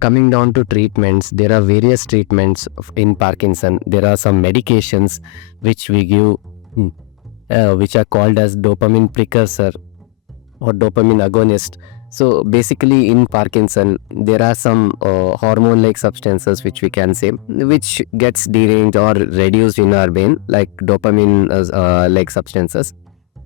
coming down to treatments, there are various treatments in Parkinson. There are some medications which we give, which are called as dopamine precursor or dopamine agonist. So basically in Parkinson, there are some hormone-like substances which we can say, which gets deranged or reduced in our brain, like dopamine like substances.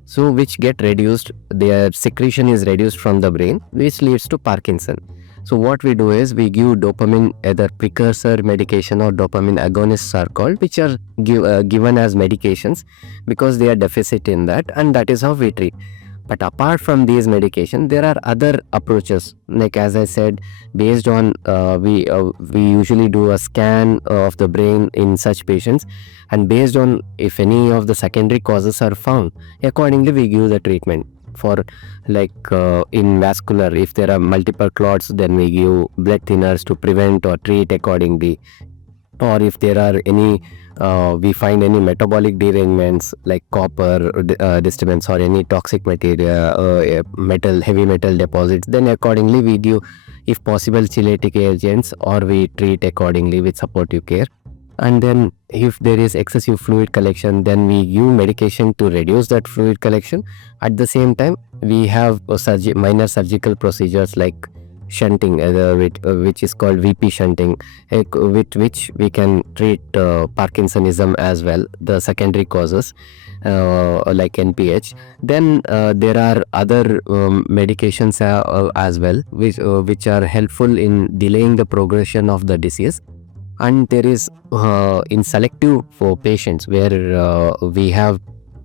So which get reduced, their secretion is reduced from the brain, which leads to Parkinson. So what we do is we give dopamine, either precursor medication or dopamine agonists are called, which are given as medications because they are deficit in that, and that is how we treat. But apart from these medications, there are other approaches. Like as I said, based on we usually do a scan of the brain in such patients, and based on if any of the secondary causes are found, accordingly we give the treatment. For like in vascular, if there are multiple clots, then we give blood thinners to prevent or treat accordingly. Or if there are any we find any metabolic derangements like copper disturbance or any toxic material, heavy metal deposits, then accordingly we give, if possible, chelatic agents, or we treat accordingly with supportive care. And then if there is excessive fluid collection, then we give medication to reduce that fluid collection. At the same time, we have minor surgical procedures like shunting, which is called VP shunting, with which we can treat Parkinsonism as well, the secondary causes like NPH. Then there are other medications as well, which are helpful in delaying the progression of the disease. And there is in selective for patients where we have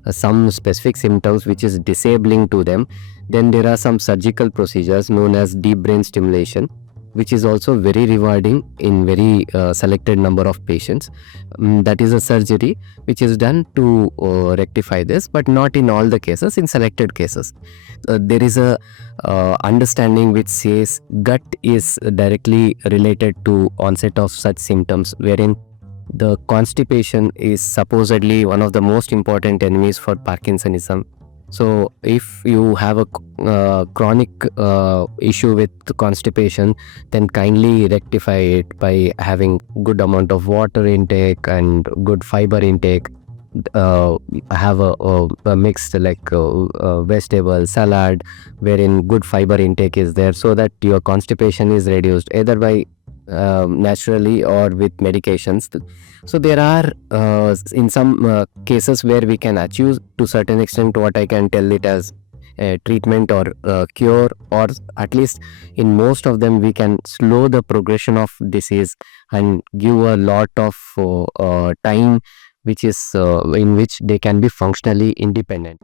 some specific symptoms which is disabling to them, then there are some surgical procedures known as deep brain stimulation, which is also very rewarding in very selected number of patients. That is a surgery which is done to rectify this, but not in all the cases, in selected cases. There is a understanding which says gut is directly related to onset of such symptoms, wherein the constipation is supposedly one of the most important enemies for Parkinsonism. So if you have a chronic issue with constipation, then kindly rectify it by having good amount of water intake and good fiber intake. Have a mixed like vegetable salad wherein good fiber intake is there, so that your constipation is reduced either by naturally or with medications. So there are in some cases where we can achieve to certain extent what I can tell it as a treatment or cure, or at least in most of them we can slow the progression of disease and give a lot of time which is in which they can be functionally independent.